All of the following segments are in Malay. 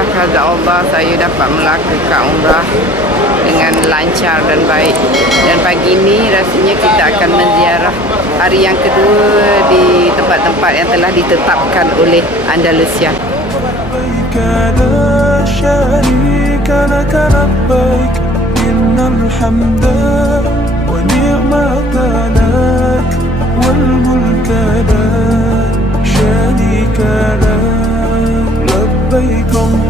Alhamdulillah, kepada Allah saya dapat melakukan umrah dengan lancar dan baik. Dan pagi ini rasanya kita akan menziarah hari yang kedua di tempat-tempat yang telah ditetapkan oleh Andalusia. لبيك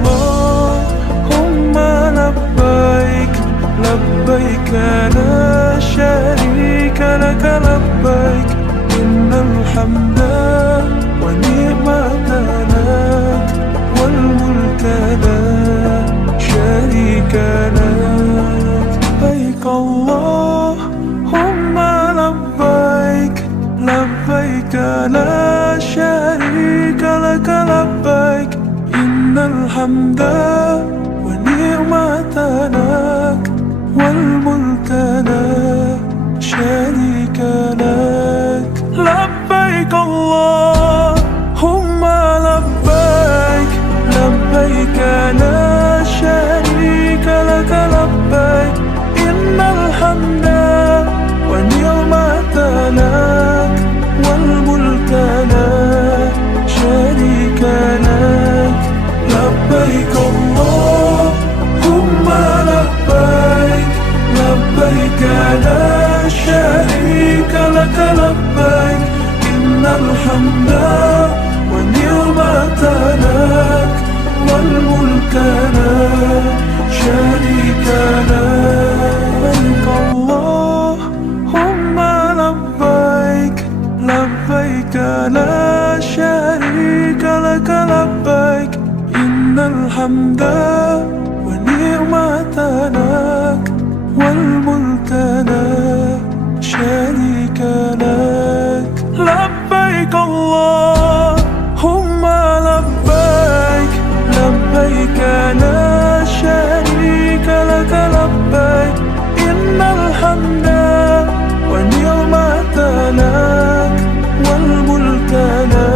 اللهم لبيك لبيك لا شريك لك لبيك إن الحمد والنعمة لك والملك لا شريك لك لبيك اللهم لبيك لبيك لا شريك لك لبيك إن الحمد والنعمة لك والملك لا شريك لك لبيك اللهم لبيك لبيك لا شريك لك لبيك إن الحمد والنعمة لك والملك لا شريك لك لبيك اللهم لبيك لبيك لا شريك لك لبيك إن الحمد والنعمة لك والملك لا شريك لك اللهم لبيك لبيك لا شريك لك لبيك إن الحمد والنعمة لك والملك لا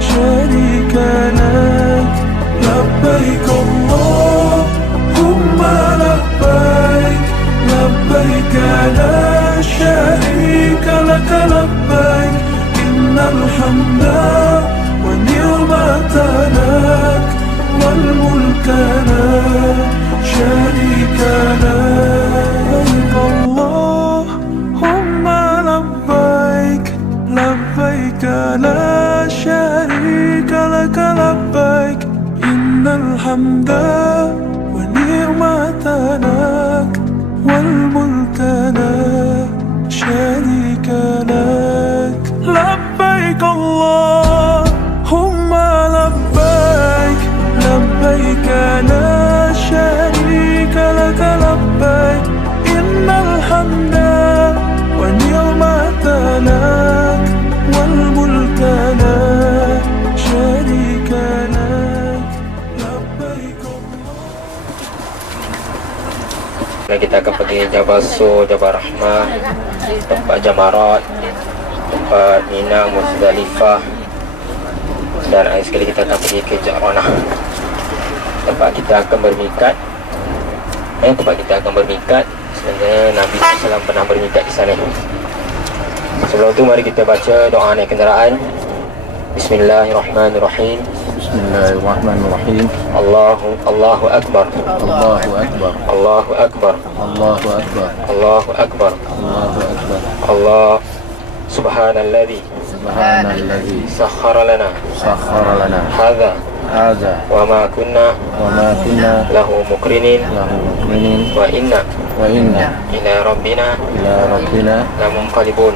شريك لك لبيك اللهم لبيك لبيك لا شريك لك لبيك إن الحمد والنعمة لك والملك لا شريك لك لبيك اللهم لبيك لبيك لا شريك لك لبيك إن الحمد والنعمة لك والملك لا شريك لك اللهم لبيك لبيك لا شريك لك لبيك إن الحمد والنعمة لك والملك لا شريك لك لبيك اللهم لبيك لبيك لا شريك لك لبيك إن الحمد والنعمة لك والملك لا شريك لك لبيك Kita akan pergi Jabal Sur, Jabal Rahmah, tempat Jamarat, tempat Mina, Muzdalifah, dan akhir sekali kita akan pergi ke Ja'ranah, tempat kita akan bermikat. Tempat kita akan bermikat sebenarnya Nabi SAW pernah bermikat di sana. Sebelum itu mari kita baca doa naik kenderaan. Bismillahirrahmanirrahim. Bismillahirrahmanirrahim. Allahu Akbar. Allahu Akbar. Allahu Akbar. Allahu Akbar. Allahu Akbar. Allahu Akbar. Allah Subhanalladzi Subhanalladzi sakhkhara lana hadza hadza wa ma kunna lahu muqrinin wa inna ila rabbina lamunqalibun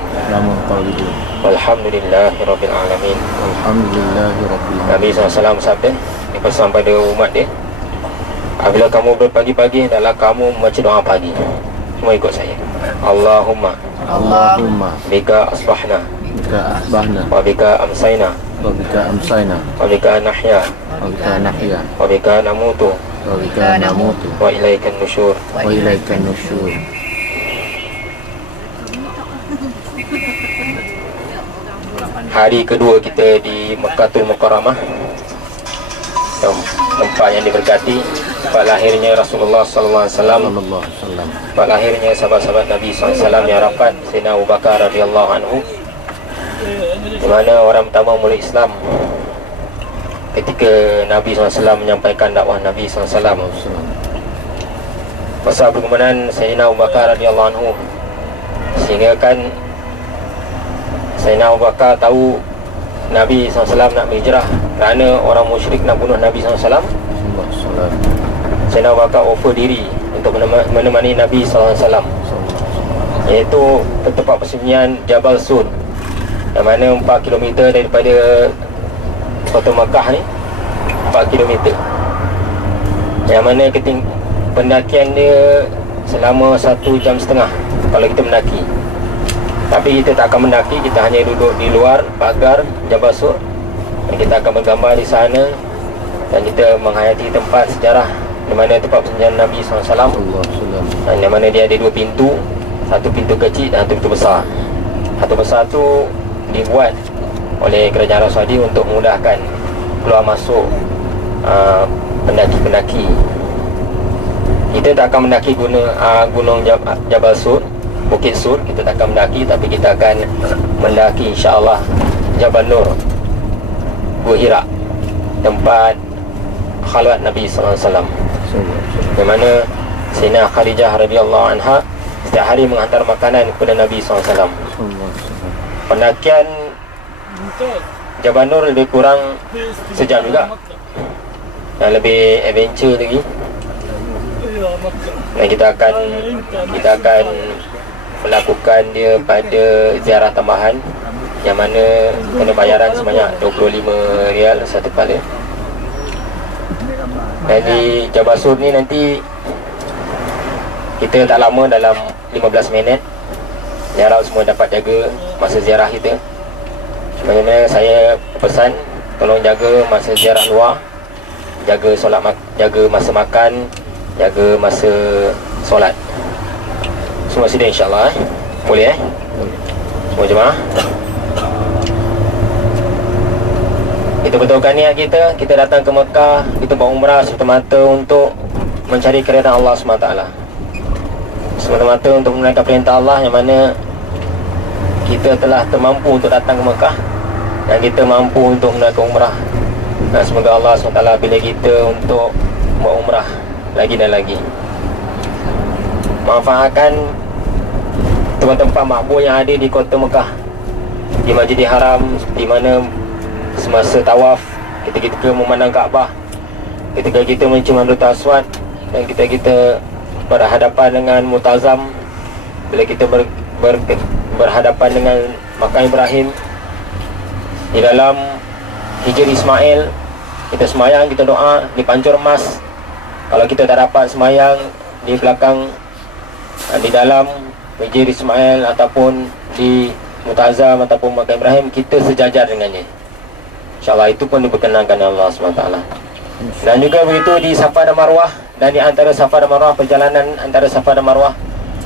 walhamdulillahi rabbil alamin. Alhamdulillahi rabbil alamin. Nabi SAW sabda, dia pesan pada umat dia, apabila kamu berpagi-pagi, hendaklah kamu membaca doa pagi. Semua ikut saya. Allahumma bika asbahna wa bika amsayna wa bika nahya wa bika namutu wa ilaikan nusyur. Hari kedua kita di Mekkatul Mukarramah. tempat yang diberkati, tempat lahirnya Rasulullah sallallahu alaihi wasallam, Sallallahu alaihi wasallam. tempat lahirnya sahabat-sahabat Nabi SAW yang rapat, Sayyidina Abu Bakar radhiyallahu anhu, di mana orang pertama mulai Islam ketika Nabi SAW menyampaikan dakwah Nabi SAW. Masa perkembangan Sayyidina Abu Bakar radhiyallahu anhu, sehingga kan Sayyidina Abu Bakar tahu Nabi SAW nak berhijrah kerana orang musyrik nak bunuh Nabi SAW. Sallallahu alaihi wasallam. Sayyidina Abu Bakar offer diri untuk menemani Nabi SAW, iaitu ke tempat persembunyian Jabal Sur, yang mana 4 km daripada kota Makkah ni, 4 km, yang mana pendakian dia selama 1 jam setengah kalau kita mendaki. Tapi kita tak akan mendaki, kita hanya duduk di luar pagar Jabal Sur, dan kita akan bergambar di sana, dan kita menghayati tempat sejarah di mana tempat persembunyian Nabi SAW, Sallallahu alaihi wasallam. dan di mana dia ada 2 pintu, satu pintu kecil dan satu pintu besar. Satu besar tu dibuat oleh kerajaan Arab Saudi untuk memudahkan keluar masuk pendaki-pendaki. Kita tak akan mendaki gunung Jabal Sur, Bukit Sur, kita tak akan mendaki, tapi kita akan mendaki insya-Allah Jabal Nur, Gua Hira, tempat khalwat Nabi SAW, di mana Sayyidina Khadijah radhiyallahu anha setiap hari menghantar makanan kepada Nabi SAW. Pendakian Jabal Nur lebih kurang sejam juga, dan lebih adventure lagi. Dan kita akan melakukan dia pada ziarah tambahan, yang mana kena bayaran sebanyak 25 rial satu kali. Dan di Jabal Sur ni nanti kita tak lama, dalam 15 minit. Harap semua dapat jaga masa ziarah kita. Sebenarnya saya pesan, tolong jaga masa ziarah luar, jaga jaga masa makan, jaga masa solat. Semua sedia insya-Allah. Boleh semua jemaah. Kita betulkan niat kita. Kita datang ke Mekah, kita buat umrah semata-mata untuk mencari keridaan Allah SWT, semata-mata untuk menunaikan perintah Allah, yang mana kita telah termampu untuk datang ke Mekah, dan kita mampu untuk menunaikan umrah. Dan semoga Allah SWT pilih kita untuk buat umrah lagi dan lagi. Manfaatkan tempat-tempat makbul yang ada di kota Mekah, di Masjidil Haram, di mana semasa tawaf kita memandang Kaabah, ketika kita mencium Hajarul Aswad, dan kita berhadapan dengan Multazam, bila kita berhadapan dengan makam Ibrahim, di dalam Hijr Ismail, kita semayang, kita doa di pancur emas. Kalau kita tak dapat semayang di belakang, di dalam Hijr Ismail ataupun di Multazam ataupun makam Ibrahim, kita sejajar dengannya. InsyaAllah itu pun diperkenankan Allah SWT. Dan juga begitu di Safa dan Marwah, dan di antara Safa dan Marwah, perjalanan antara Safa dan Marwah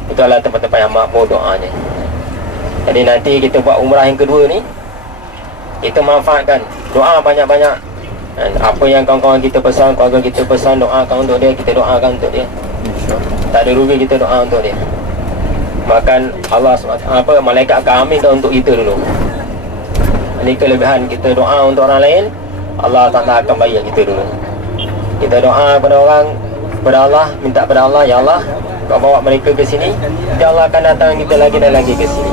itu adalah tempat-tempat yang makbul doanya. Jadi nanti kita buat umrah yang kedua ni, kita manfaatkan doa banyak-banyak. Dan apa yang kawan-kawan kita pesan, keluarga kita pesan, doakan untuk dia, kita doakan untuk dia. Tak ada rugi kita doa untuk dia. Bahkan Allah SWT, malaikat akan amin untuk kita dulu. Ini kelebihan kita doa untuk orang lain, Allah Ta'ala akan bayar kita dulu. Kita doa kepada orang, kepada Allah, minta kepada Allah, ya Allah, kau bawa mereka ke sini, ya Allah akan datang kita lagi dan lagi ke sini.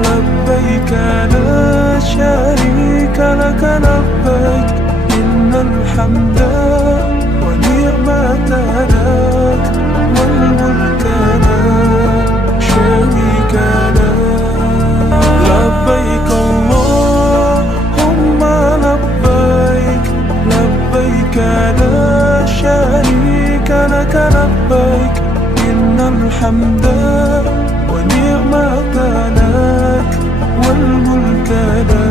لبيك لا شريك لك لبيك إن الحمد ونعمة لك والملك لا شريك لك لبيك اللهم لبيك لبيك لا شريك لك لبيك إن الحمد ونعمة لك والملك لا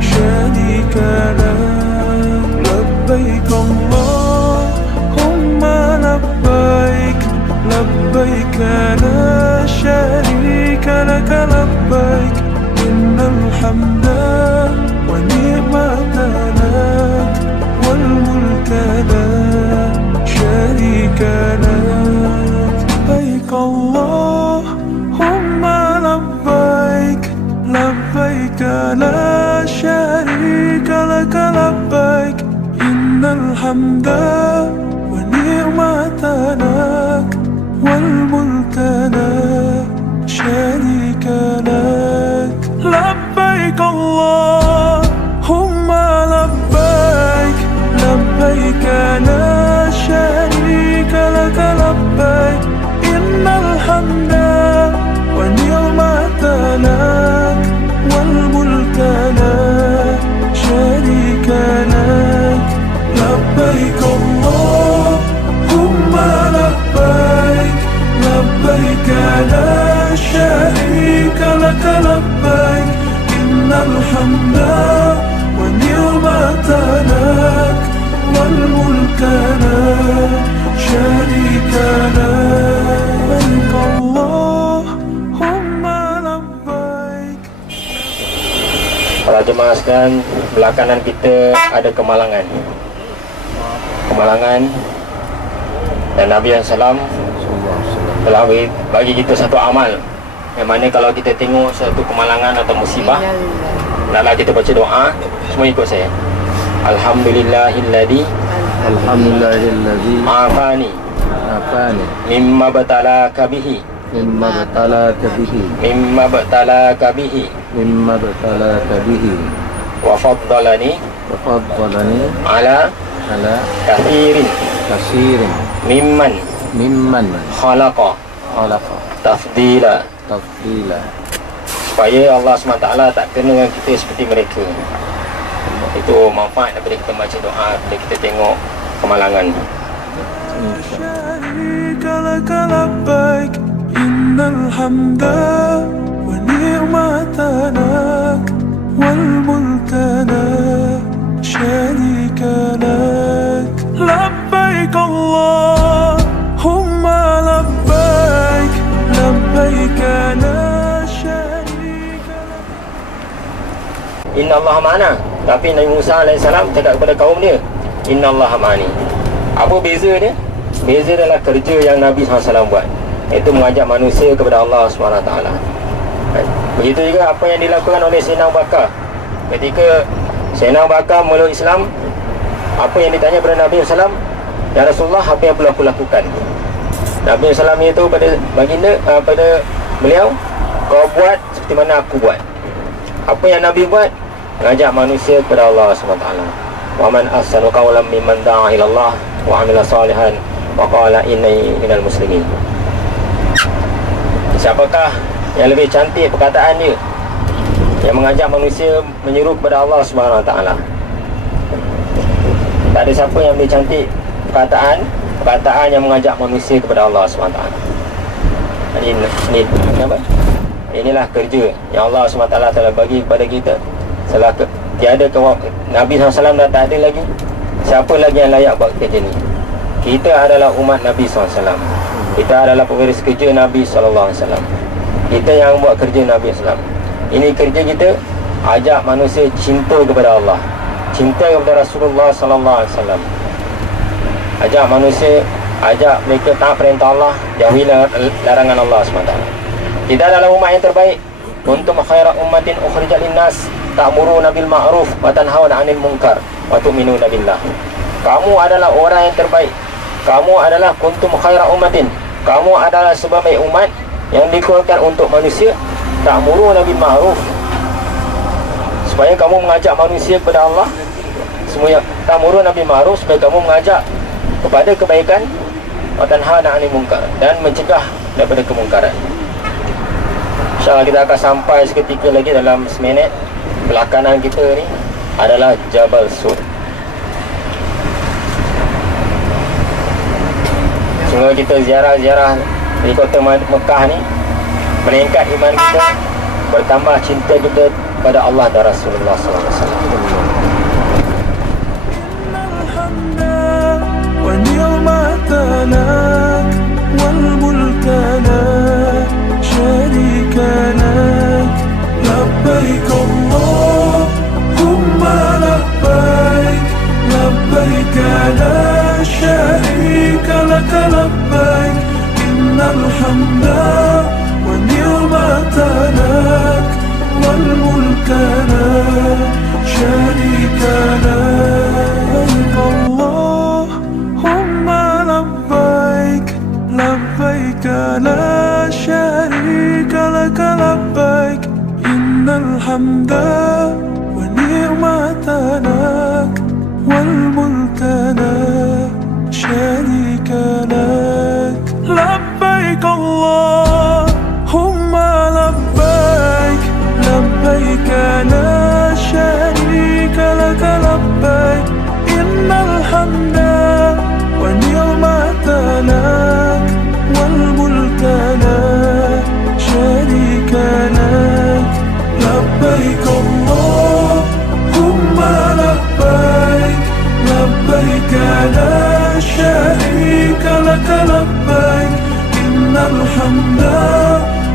شريك لك لبيك اللهم لبيك لبيك لا شريك لك لبيك إن الحمد ونعمة لك الحمد ونعمة لك والملك لا شريك لك لبيك اللهم لبيك لبيك لا شريك لك لبيك إن الحمد ونعمة لك والملك لا شريك لك لبيك اللهم لبيك لبيك لا شريك لك لبيك إن الحمد ونعمة لك والملك لا شريك لك اللهم لبيك. Para jemaah sekalian, belakangan kita ada kemalangan dan Nabi SAW telah bagi kita satu amal yang mana kalau kita tengok satu kemalangan atau musibah, naklah kita baca doa. Semua ikut saya. Alhamdulillahilladzi Alhamdulillahilladzi afani afani mimma batalaka bihi mimma batalaka bihi mimma batalaka bihi mimma batalaka bihi wa faddalani wa faddalani ala ala kathirin kasirin mimman khalaqa khalaqa tafdila, tafdila. supaya Allah SWT tak kena dengan kita seperti mereka. Itu manfaat daripada kita baca doa, daripada kita tengok kemalangan. شريك لك لبيك إن الحمد ونعمة لك والملك لا شريك لك لبيك اللهم لبيك لبيك لا شريك لك. Inna Allah ma'ana. Tapi Nabi Musa AS cakap kepada kaum dia, Inna Allah ma'ani. Apa beza dia? Beza adalah kerja yang Nabi SAW buat, iaitu mengajak manusia kepada Allah SWT. Begitu juga apa yang dilakukan oleh Sayyidina Abu Bakar. Ketika Sayyidina Abu Bakar meluk Islam, apa yang ditanya kepada Nabi SAW, Ya Rasulullah, apa yang perlu aku lakukan? Nabi SAW itu pada baginda, pada beliau, kau buat seperti mana aku buat. Apa yang Nabi buat? Mengajak manusia kepada Allah SWT. Wa man ahsanu qawlan mimman da'a ila Allah wa 'amila salihan wa qala inni minal muslimin. Siapakah yang lebih cantik perkataan dia, yang mengajak manusia menyeru kepada Allah SWT? Tak ada siapa yang lebih cantik perkataan yang mengajak manusia kepada Allah SWT. Ini apa? Inilah kerja yang Allah SWT telah bagi kepada kita. Tiada Nabi SAW dah tak ada lagi, siapa lagi yang layak buat kerja ni? Kita adalah umat Nabi SAW. Kita adalah pewaris kerja Nabi SAW. Kita yang buat kerja Nabi SAW. Ini kerja kita, ajak manusia cinta kepada Allah, cinta kepada Rasulullah SAW. Ajak manusia, ajak mereka taat perintah Allah, jauhi larangan Allah SWT. Kita adalah umat yang terbaik. Kuntum khairat ummatin ukhrijat linnas ta'muruna bil ma'ruf wa tanhauna 'anil munkar wa tu'minuna billah. Kamu adalah orang yang terbaik. Kamu adalah kuntum khairat ummatin. Kamu adalah sebaik umat yang dikeluarkan untuk manusia. Ta'muruna bil ma'ruf, supaya kamu mengajak manusia kepada Allah. Semua ta'muruna bil ma'ruf, supaya kamu mengajak kepada kebaikan, wa tanhauna 'anil munkar, dan mencegah daripada kemungkaran. InsyaAllah kita akan sampai seketika lagi dalam seminit. Belakangan kita ni adalah Jabal Sur. Semoga kita ziarah-ziarah di kota Mekah ni, meningkat iman kita, bertambah cinta kita pada Allah dan Rasulullah SAW. ونعمة لك والملك لا شريك لك لبيك اللهم لبيك لبيك لا شريك لك لبيك إن الحمد والنعمة لك والملك لا شريك لك الله الحمد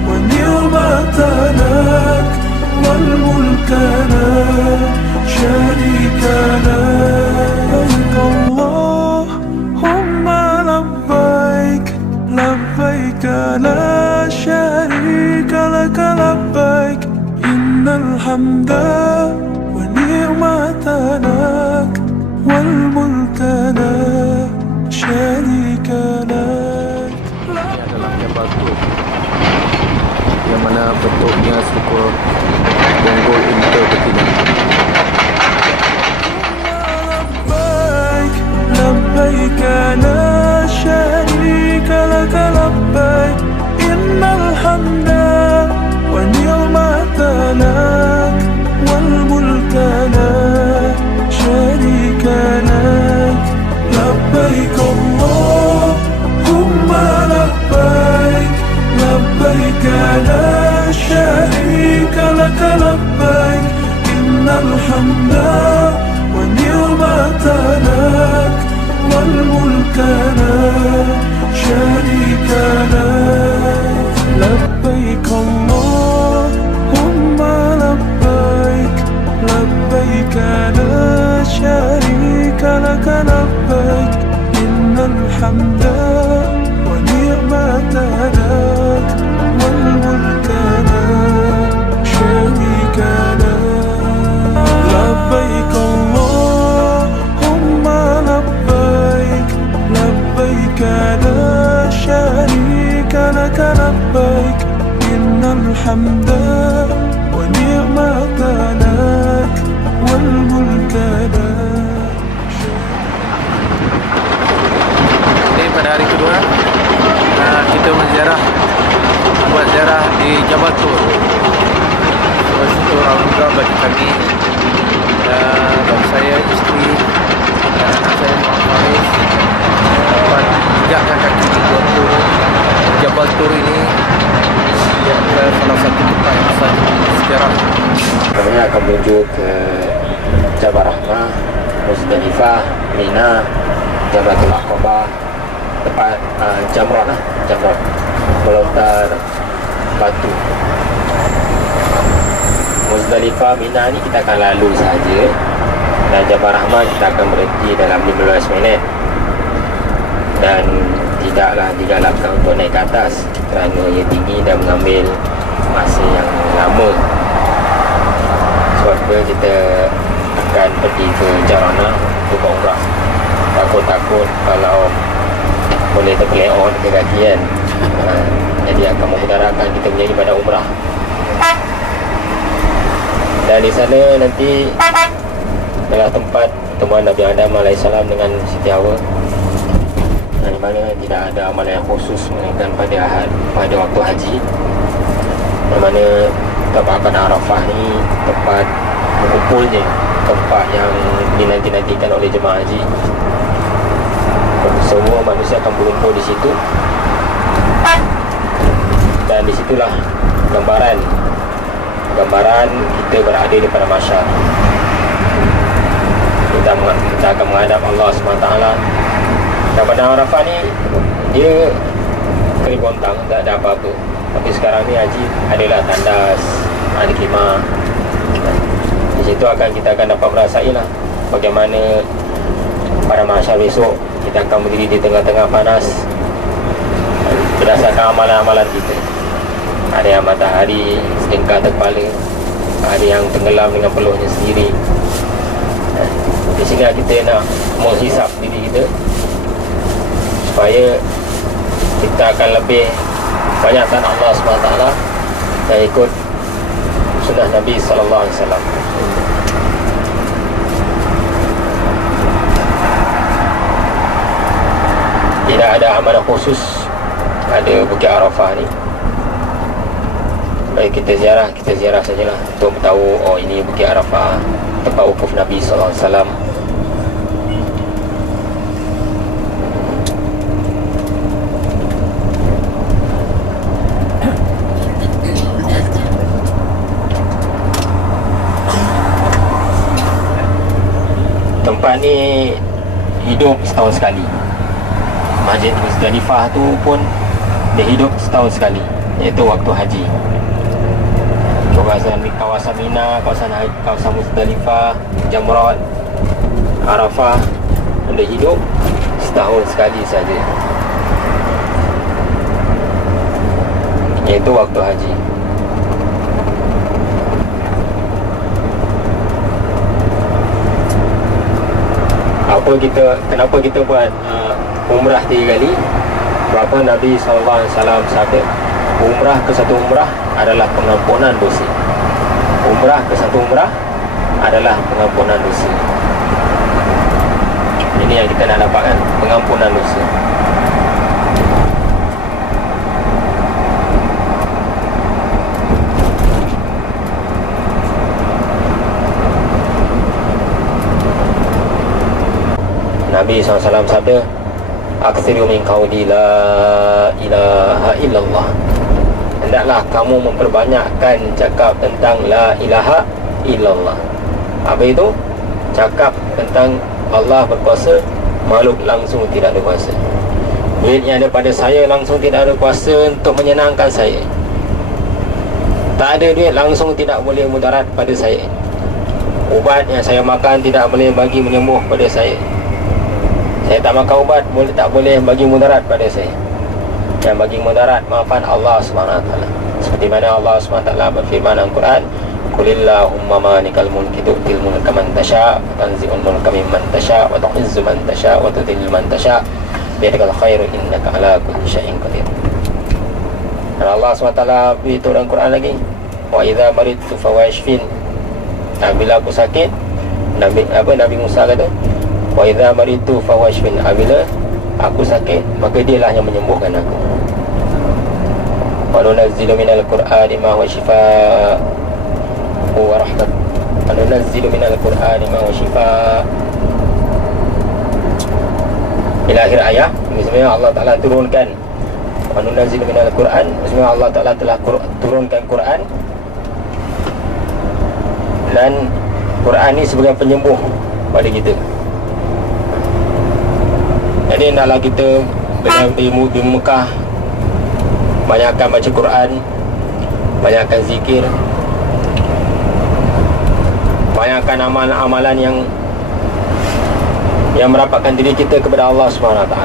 والنعمة لك والملك لا شريك لك اللهم لبيك لبيك لا شريك لك لبيك إن الحمد والنعمة لك والملك لا شريك لك. Ini adalah Jabal Tur, yang mana bentuknya serupa bonggol unta betina. لبيك لبيك لا شريك لك لبيك إن الحمد والنعمة لك والملك لا شريك لك لبيك اللهم لبيك لبيك لا شريك لك لبيك إن الحمد والنعمة لك والملك لا شريك لك لبيك اللهم لبيك لبيك لا شريك لك لبيك إن الحمد والنعمة لك والملك لا شريك لك لبيك اللهم لبيك لبيك لا شريك لك لبيك إن الحمد والنعمة لك والملك لا. Ini pada hari kedua kita buat ziarah di Jabal Tur. Itu alhamdulillah bagi kami, bagi saya, isteri dan anak saya Muhammad Faris, dapat jejakkan kaki di Jabal Tur. Jabal Tur ini adalah salah satu tempat yang besar sejarah. Kami akan menuju ke Jabal Rahmah, Muzdalifah, Mina, Jamratul Aqabah, tempat Jamrat melontar batu. Muzdalifah, Mina ni kita akan lalu saja, dan Jabal Rahmah kita akan berhenti dalam 15 minit dan tidaklah digalakkan untuk naik ke atas kerana ia tinggi dan mengambil masa yang lama. Sebab itu kita akan pergi ke Jarana untuk buat umrah. Takut-takut kalau boleh terpeleon ke kaki kan. Jadi akan memudahkan kita punya ibadah umrah. Dan di sana nanti adalah tempat pertemuan Nabi Adam AS dengan Siti Hawa, di mana tidak ada amalan yang khusus melainkan pada waktu haji. Di mana tempat pada Arafah ni tempat berkumpulnya, tempat yang dinanti-nantikan oleh jemaah haji. Semua manusia akan berkumpul di situ, dan disitulah gambaran kita berada di pada masyar. Kita akan menghadap Allah SWT. Dan pada Arafah ni dia keribontang, tak ada apa-apa. Tapi sekarang ni haji adalah tandas, ada khemah. Di situ kita akan dapat merasai lah bagaimana pada masyar besok kita akan berdiri di tengah-tengah panas berdasarkan amalan-amalan kita. Ada yang matahari selingkar terkepala, ada yang tenggelam dengan peluhnya sendiri. Di sini kita nak menghisap diri kita supaya kita akan lebih banyak taat Allah SWT dan ikut sunnah Nabi SAW. Tidak ada amalan khusus ada Bukit Arafah ni. Baik kita ziarah sajalah untuk tahu, oh ini Bukit Arafah, tempat wukuf Nabi SAW. Tempat ni hidup setahun sekali. Masjid Muzdalifah tu pun dia hidup setahun sekali, iaitu waktu haji. Kawasan Mina, kawasan Muzdalifah, Jamrat, Arafah, dia hidup setahun sekali saja, iaitu waktu haji. Kenapa kita buat umrah 3 kali? Berapa Nabi SAW sabda, umrah ke satu umrah adalah pengampunan dosa. Umrah ke satu umrah adalah pengampunan dosa. Ini yang kita nak dapatkan, pengampunan dosa. Nabi SAW sabda, aksiru min qawli la ilaha illallah. Hendaklah kamu memperbanyakkan cakap tentang la ilaha illallah. Apa itu? Cakap tentang Allah berkuasa, makhluk langsung tidak ada kuasa. Duit yang ada pada saya langsung tidak ada kuasa untuk menyenangkan saya. Tak ada duit langsung tidak boleh mudarat pada saya. Ubat yang saya makan tidak boleh bagi menyembuh pada saya. Saya tak makan ubat, tak boleh bagi mudarat pada saya. Yang bagi mudarat maafan Allah SWT. Seperti mana Allah SWT berfirman dalam Quran, Qulillahumma malikal mulki tu'til mulka man tasha' wa tanzi'ul mulka mimman tasha' wa tu'izzu man tasha' wa tudhillu man tasha' biyadikal khairu innaka ala kulli syai'in qadir. Dan Allah SWT beritahu dalam Quran lagi, wa idza maridtu fawashfin. Dan bila aku sakit, Nabi Musa kata, wa idza maridtu fawashfin, apabila aku sakit maka dialah yang menyembuhkan aku. Wa nunazzilu minal qur'ani ma huwa shifaa'un wa rahmat. Wa nunazzilu minal qur'ani ma huwa shifaa'un ila akhir ayat. Sebenarnya Allah Ta'ala turunkan, wa nunazzilu minal qur'an, sebenarnya Allah Ta'ala telah turunkan Quran, dan Quran ni sebagai penyembuh pada kita. Jadi naklah kita di Mekah banyakkan baca Quran, banyakkan zikir, banyakkan amalan-amalan yang merapatkan diri kita kepada Allah SWT.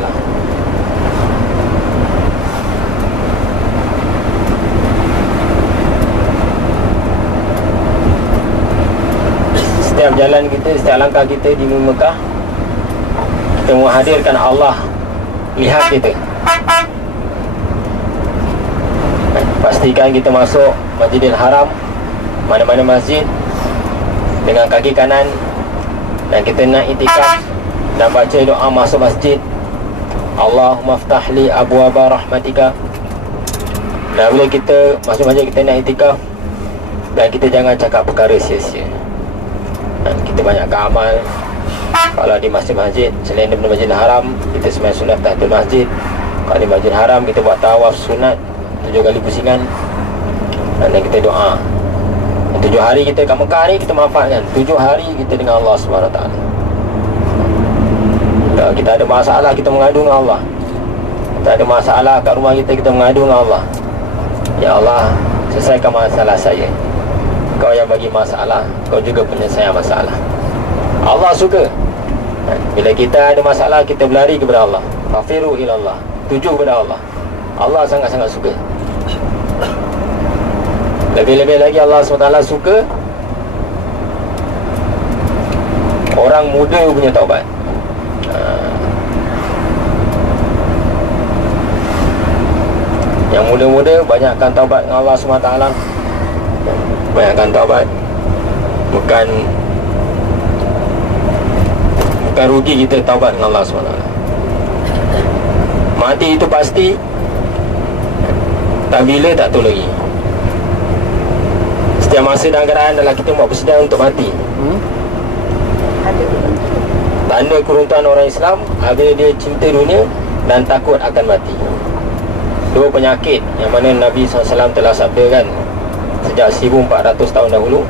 Setiap jalan kita, setiap langkah kita di Mekah, kita menghadirkan Allah lihat kita. Pastikan kita masuk Masjidil Haram, mana-mana masjid, dengan kaki kanan, dan kita nak itikaf dan baca doa masuk masjid, Allahumma ftahli abwaba rahmatika. Dan bila kita masuk masjid, kita nak itikaf, dan kita jangan cakap perkara sia-sia. Dan kita banyakkan amal. Kalau di masjid-masjid selain daripada Masjidil Haram, kita sembahyang sunat tahiyatul masjid. Kalau di Masjidil Haram, kita buat tawaf sunat 7 kali pusingan, dan kita doa. 7 hari kita kat Mekah ni, kita manfaatkan 7 hari kita dengan Allah SWT. Kalau kita ada masalah, kita mengadu dengan Allah. Kita ada masalah kat rumah kita, kita mengadu dengan Allah. Ya Allah, selesaikan masalah saya. Kau yang bagi masalah, kau juga penyelesaian masalah. Allah suka bila kita ada masalah, kita berlari kepada Allah. Fafiru ilallah, tuju kepada Allah. Allah sangat-sangat suka. Lebih-lebih lagi Allah SWT suka orang muda punya taubat. Yang muda-muda banyakkan taubat dengan Allah SWT. Banyakkan taubat. Bukan rugi kita taubat dengan Allah SWT. Mati itu pasti, tak bila tak tahu lagi. Setiap masa dan keadaan adalah kita buat persidangan untuk mati. Tanda keruntuhan orang Islam apabila dia cinta dunia dan takut akan mati. 2 penyakit yang mana Nabi SAW telah sabdakan sejak 1400 tahun dahulu,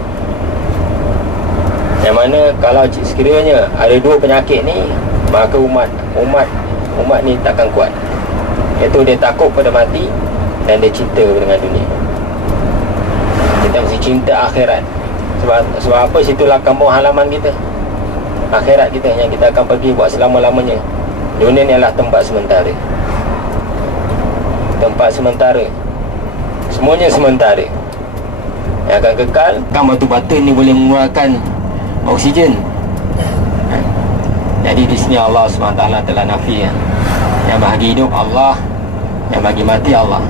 yang mana kalau sekiranya ada 2 penyakit ni, maka umat ni takkan kuat. Iaitu dia takut pada mati dan dia cinta dengan dunia. Kita mesti cinta akhirat. Sebab apa? Situlah kampung halaman kita, akhirat kita yang kita akan pergi buat selama-lamanya. Dunia ni adalah tempat sementara. Tempat sementara. Semuanya sementara. Yang akan kekal, kan batu-batu ni boleh mengeluarkan oksigen. Jadi di sini Allah SWT telah nafi, yang bagi hidup Allah, yang bagi mati Allah.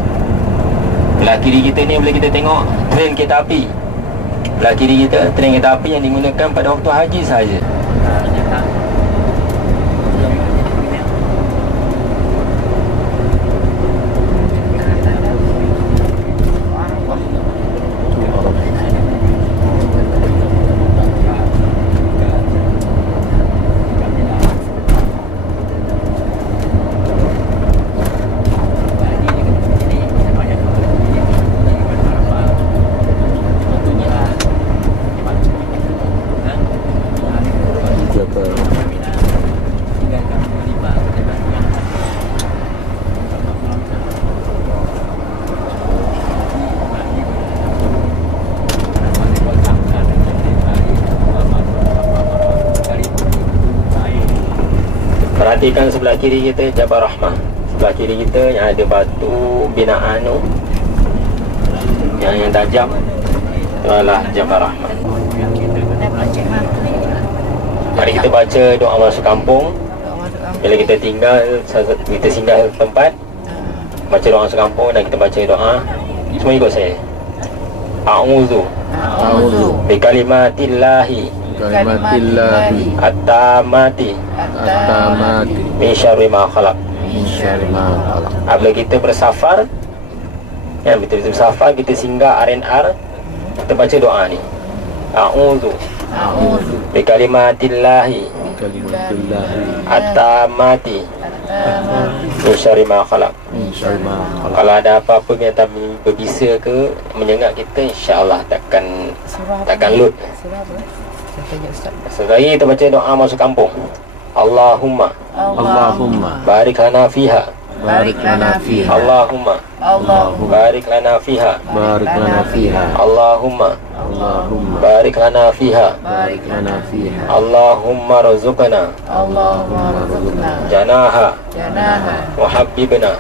Belah kiri kita ni boleh kita tengok tren kereta api. Belah kiri kita tren kereta api yang digunakan pada waktu haji sahaja. Perhatikan sebelah kiri kita Jabal Rahmah. Sebelah kiri kita yang ada batu binaan tu, yang tajam, itu adalah Jabal Rahmah. Mari kita baca doa masuk kampung. Bila kita kita singgah tempat, baca doa masuk kampung dan kita baca doa. Semua ikut saya. A'udzu bi kalimatillahi at-tammati min syarri ma khalaq. Apabila kita bersafar, betul-betul bersafar, kita singgah R&R, kita baca doa ni. A'udzu bi kalimatillahi at-tammati min syarri ma khalaq. Kalau ada apa-apa yang tak berbisa ke menyengat kita, insya-Allah takkan lut. Sekali kita baca doa masuk kampung. Allahumma barik lana fiha. Allahumma barik lana fiha. Allahumma barik lana fiha. Allahumma rzuqna janaha wa habibna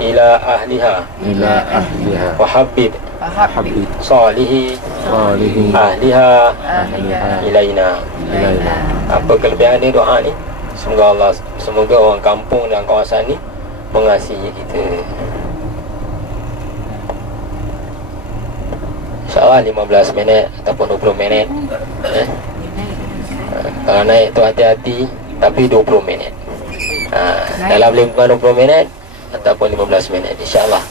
ila ahliha wa habib salihi ahliha ilaina. Apa kelebihan dia doa ni? Semoga orang kampung dan kawasan ni mengasihi kita. InsyaAllah 15 minit ataupun 20 minit. Kalau naik tu hati-hati, tapi 20 minit. Dalam 20 minit ataupun 15 minit, insyaAllah.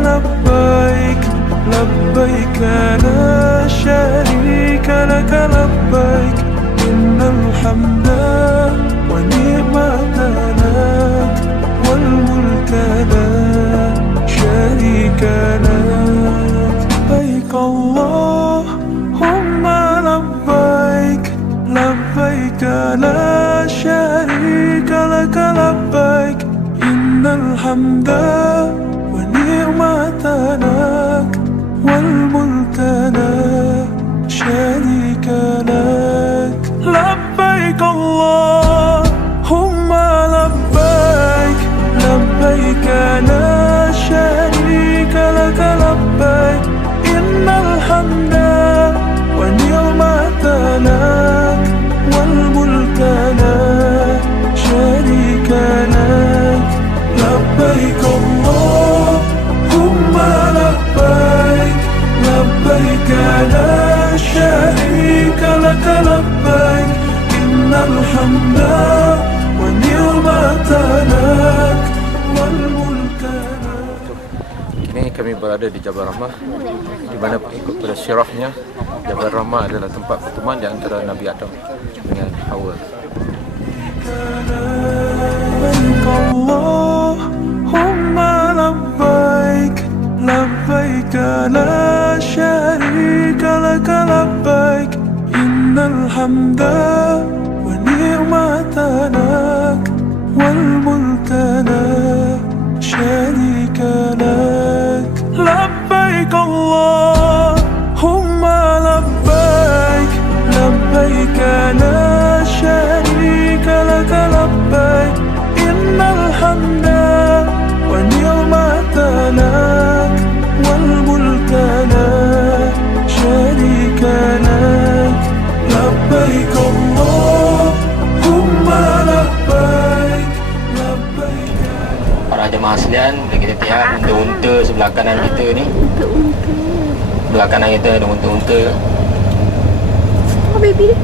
لبيك لبيك لا شريك لك لبيك إن الحمد والنعمة لك والملك لا شريك لك لبيك اللهم لبيك لبيك لا شريك لك لبيك إن الحمد والنعمة لك والملك لا شريك لك لبيك اللهم لبيك لبيك لا شريك لك لبيك إن الحمد والنعمة لك والملك لا شريك لك لبيك اللهم لبيك لبيك لا شريك لك لبيك إن الحمد والنعمة لك والملك لك. Kini kami berada di Jabal Rahmah, di mana ikut pada syirahnya, Jabal Rahmah adalah tempat pertemuan di antara Nabi Adam dengan Hawa. لبيك اللهم لبيك لبيك لا شريك لك لبيك إن الحمد والنعمة النعمة لك والملك لا شريك لك لبيك اللهم لبيك لبيك لا شريك لك لبيك إن الحمد والنعمة لك والملك لا شريك لك لبيك اللهم لبيك لبيك. Para jemaah sekalian, bila kita lihat unta-unta sebelah kanan kita ni, sebelah kanan kita ada unta-unta. Oh baby.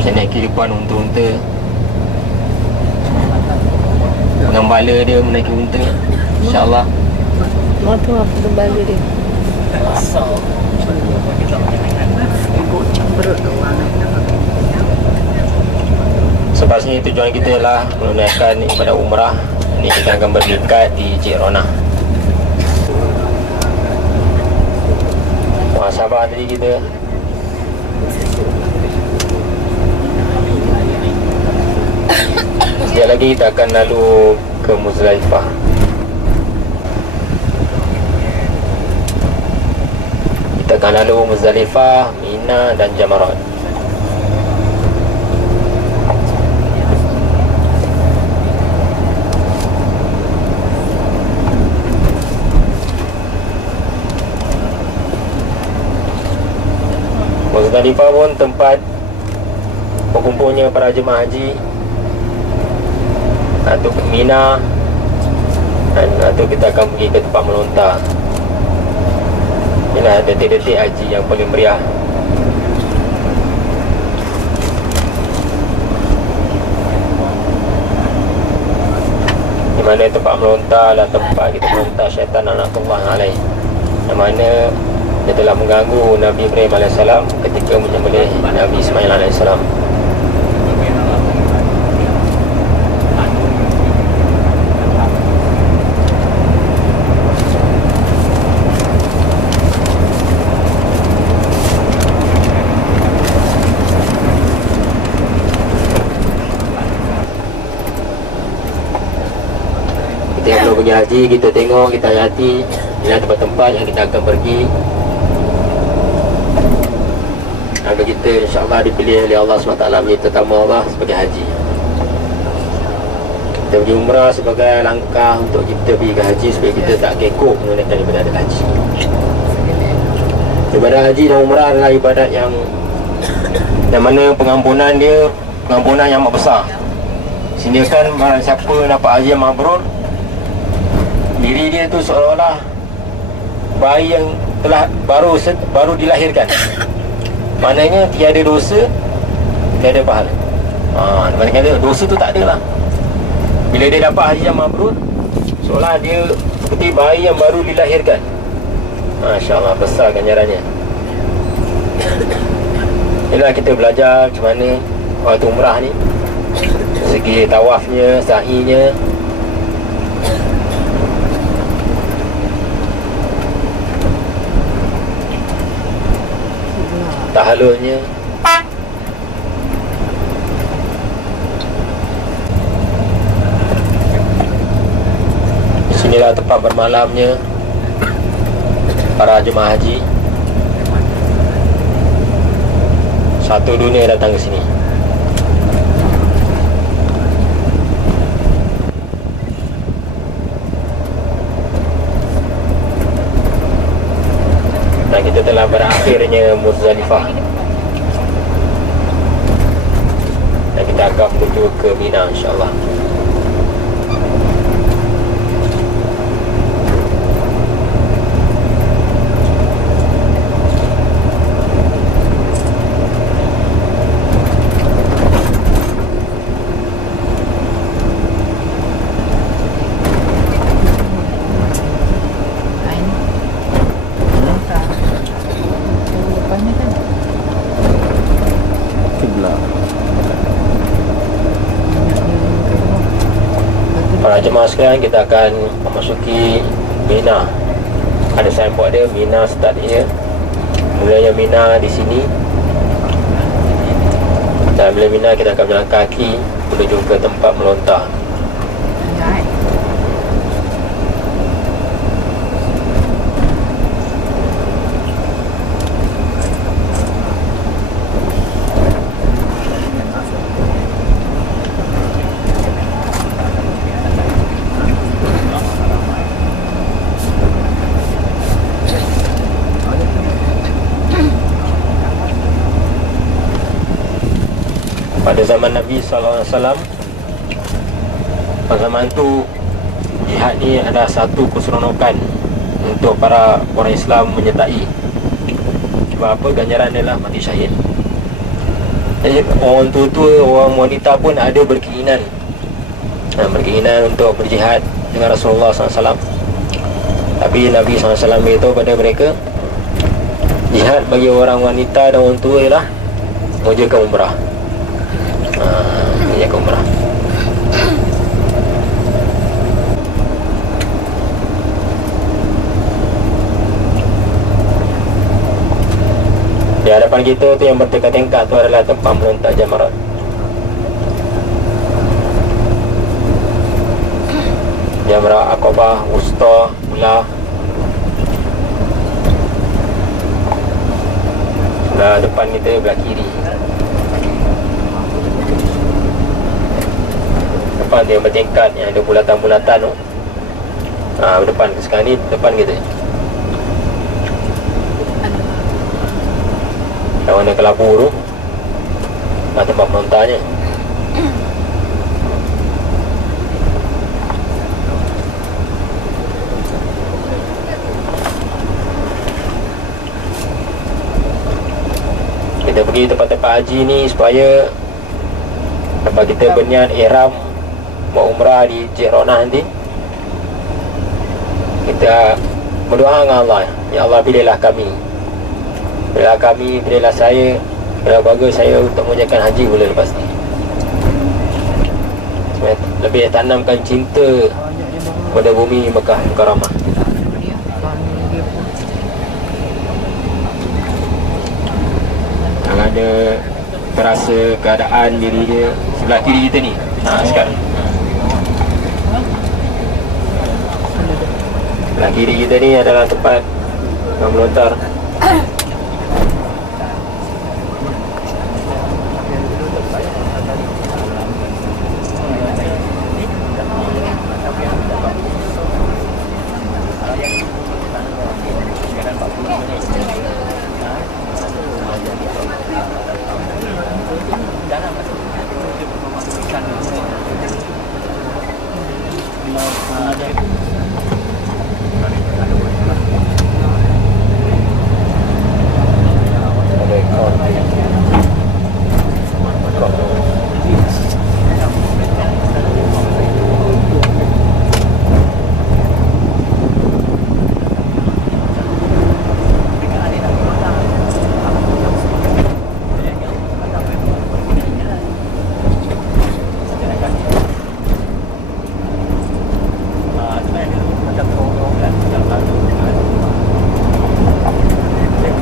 Saya naik kehidupan unta-unta. Pengembala dia menaiki unta, InsyaAllah. Mau tu apa kembali dia? Sepatutnya tujuan kita ialah menunaikan ibadah umrah. Ini kita akan berdekat di Jirona. Muhasabah tadi kita. Sekejap lagi kita akan lalu ke Muzdalifah. Kita akan lalu Muzdalifah, Mina dan Jamarat. Muzdalifah pun tempat berkumpulnya para jemaah haji atau ke Mina, dan atau kita akan pergi ke tempat melontar. Inilah detik-detik haji yang paling meriah. Di mana tempat melontar adalah tempat kita melontar syaitan laknatullah alaih, yang mana dia telah mengganggu Nabi Ibrahim AS ketika menyembelih Nabi Ismail AS. Kita yang belum pergi haji, kita tengok, kita hayati inilah tempat-tempat yang kita akan pergi agar kita insyaAllah dipilih oleh Allah SWT menjadi tetamu Allah sebagai haji. Kita pergi umrah sebagai langkah untuk kita pergi ke haji supaya kita tak kekok menunaikan ibadat haji. Ibadat haji dan umrah adalah ibadat yang mana pengampunan dia pengampunan yang amat besar. Sehingga barang siapa dapat haji yang mabrur, diri dia tu seolah-olah bayi yang telah baru dilahirkan. Maknanya tiada dosa, tiada pahala. Mana kata dosa tu tak ada lah. Bila dia dapat haji yang mabrur, seolah dia seperti bayi yang baru dilahirkan. Masya-Allah, besar ganjarannya. Inilah kita belajar macam mana waktu umrah ni, segi tawafnya, sa'inya, tahalulnya. Sinilah tempat bermalamnya para jemaah haji. Satu dunia datang ke sini. Dan kita telah berakhirnya Muzdalifah, dan kita akan menuju ke Mina insyaAllah. Para jemaah sekalian, kita akan memasuki Mina. Ada signboard dia, Mina start here. Mulanya Mina di sini, dan Dan bila Mina kita akan berjalan kaki menuju ke tempat melontar. Pada zaman Nabi SAW, pada zaman tu jihad ni ada satu keseronokan untuk para orang Islam menyertai. Sebab apa? Ganjaran dia lah mati syahid. Jadi orang tua-tua, orang wanita pun ada berkeinginan untuk berjihad dengan Rasulullah SAW. Tapi Nabi SAW beritahu pada mereka, jihad bagi orang wanita dan orang tua ialah mengerjakan umrah. Mengerjakan umrah. Di hadapan kita tu yang bertingkat-tingkat tu adalah tempat melontar jamarat. Jamrat Aqabah, Wusta, Ula. Sebelah depan kita, belah kiri. Depan dia bertingkat yang ada bulatan-bulatan tu. Depan sekarang ni depan kita. Yang warna kelabu tu tempat melontarnya. Kita pergi tempat-tempat haji ni supaya lepas kita berniat ihram buat umrah di Jironah nanti, kita berdoa dengan Allah, ya Allah pilihlah kami, pilihlah saya, pilihlah keluarga saya untuk mengerjakan haji bulan lepas ni. Lebih tanamkan cinta pada bumi Mekah Mukarramah. Yang ada terasa keadaan diri dia sebelah kiri kita ni sekarang. Sebelah kiri kita ni adalah tempat yang melontar.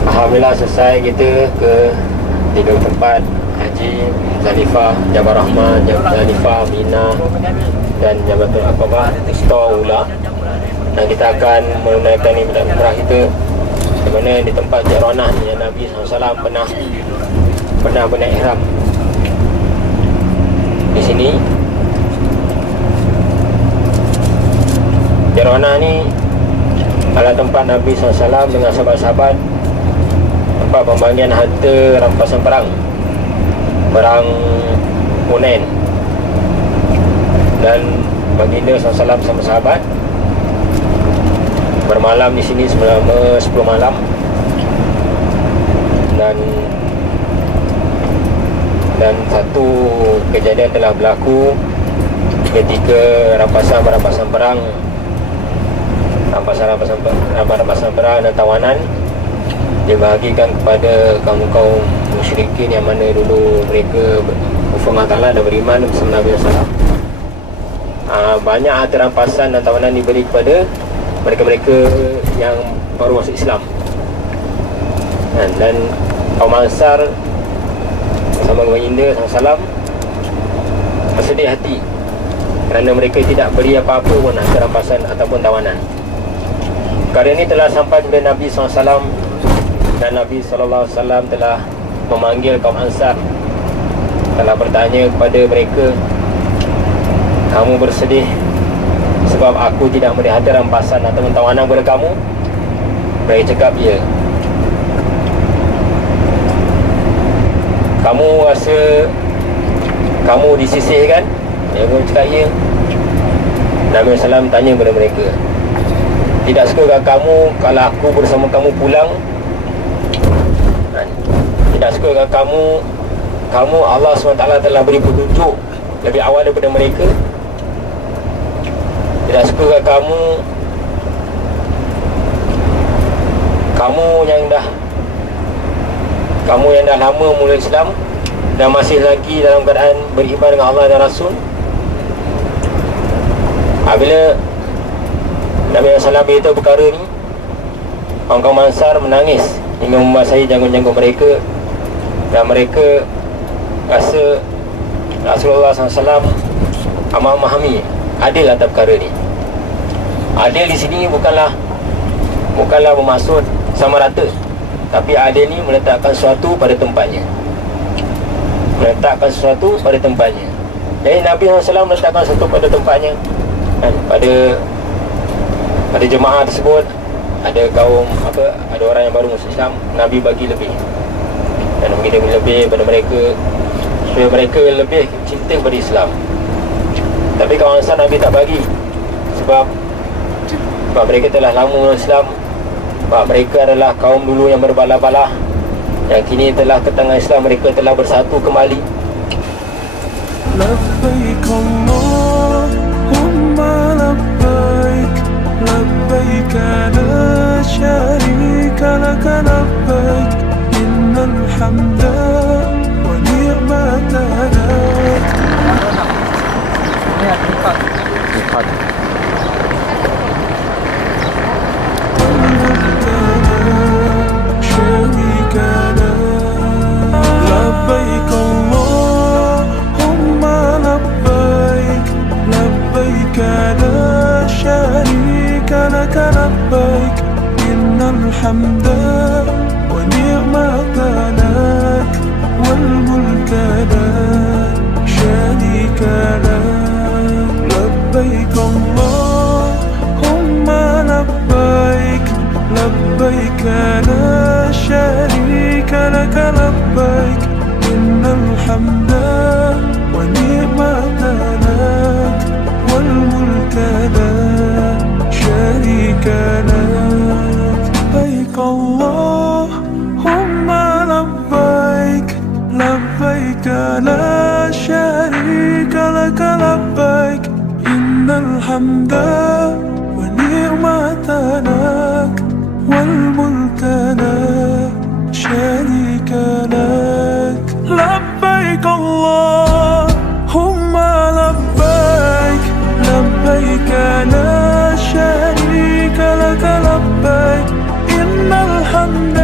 Alhamdulillah selesai kita ke 3 tempat haji, Muzdalifah, Jabal Rahmah, Muzdalifah, Mina dan Jamratul Aqabah, Ula. Dan kita akan menunaikan ibadah umrah kita di mana di tempat Jironah yang Nabi SAW pernah berniat ihram. Di sini Jironah ni adalah tempat Nabi SAW dengan sahabat-sahabat tempat pembagian harta rampasan perang Hunain. Dan baginda SAW sama sahabat bermalam di sini selama 10 malam. Dan satu kejadian telah berlaku ketika rampasan perang dan tawanan dibahagikan kepada kaum-kaum musyrikin yang mana dulu mereka kufur dengan Allah dan beriman bersama Nabi SAW. Banyak harta rampasan dan tawanan diberi kepada mereka-mereka yang baru masuk Islam. Dan kaum Ansar baginda SAW bersedih hati kerana mereka tidak beri apa-apa pun rampasan ataupun tawanan. Perkara ini telah sampai kepada Nabi SAW, dan Nabi SAW telah memanggil kaum Ansar, telah bertanya kepada mereka, kamu bersedih sebab aku tidak melihat rampasan atau tawanan kepada kamu? Mereka cakap, ya. Kamu rasa kamu disisihkan? Mereka cakap, ya. Nabi SAW tanya kepada mereka, tidak sukakah kamu kalau aku bersama kamu pulang? Tidak sukakah kamu Allah SWT telah beri petunjuk lebih awal daripada mereka? Tidak sukakah kamu yang dah lama mula Islam dan masih lagi dalam keadaan beriman dengan Allah dan Rasul? Apabila Nabi SAW beritahu perkara ni, kaum Ansar menangis hingga membasahi janggut-janggut mereka, dan mereka rasa Rasulullah SAW amat memahami adil atas perkara ni. Adil di sini bukanlah bermaksud sama rata, tapi adil ni meletakkan sesuatu pada tempatnya. Jadi Nabi SAW meletakkan sesuatu pada tempatnya, dan pada jemaah tersebut ada ada orang yang baru masuk Islam, Nabi bagi lebih, dan bagi lebih pada mereka supaya mereka lebih cinta kepada Islam. Tapi kawan Ansar Nabi tak bagi, sebab mereka telah lama masuk Islam, sebab mereka adalah kaum dulu yang berbalah-balah, yang kini telah ke tengah Islam, mereka telah bersatu kembali. لبيك اللهم لبيك لبيك لا شريك لك لبيك إن الحمد والنعمة لك شريك لك لبيك اللهم لبيك لبيك لا شريك لك لبيك إن الحمد والنعمة لك والملك لا شريك لك لبيك اللهم لبيك لبيك لا شريك لك لبيك إن الحمد والنعمة لك والملك لا شريك لك لبيك اللهم لبيك لبيك لا شريك لك لبيك إن الحمد والنعمة لك والملك لا شريك لك لبيك اللهم لبيك لبيك لا شريك لك لبيك إن الحمد